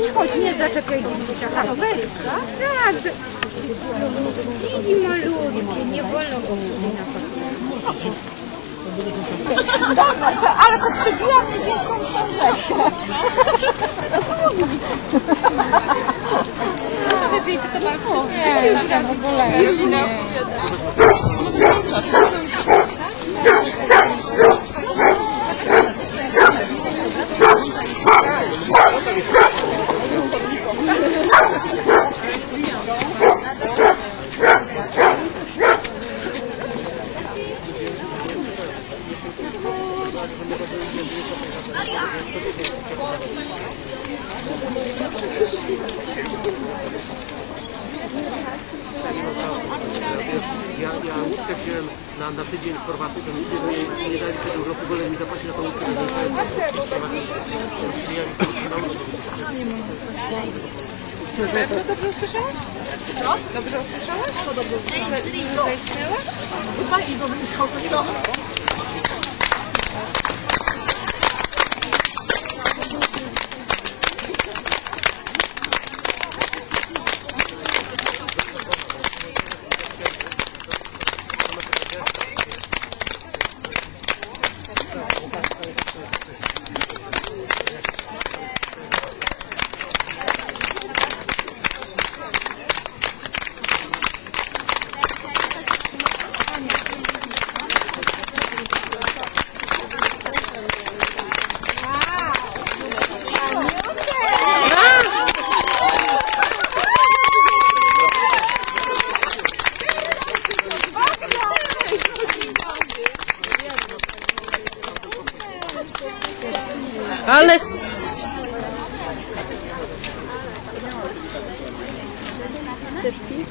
chodź, chodź, nie zaczepiaj dziewczynka. Tak, wejdź, tak? Tak. Malutki, nie wolno go Ale to przybijamy wielką sądeczkę. Nie, już raz w ogóle. Ja, ja łódkę wziąłem na, na tydzień w Chorwacji, to nic nie, nie, nie dali tego roku, wolę mi zapłacić na tą łódkę, Czyli ja. To dobrze usłyszałaś? Co? Dobrze usłyszałaś? To dobrze usłyszałaś. Że zajśmiałaś? Ale Chcesz pić?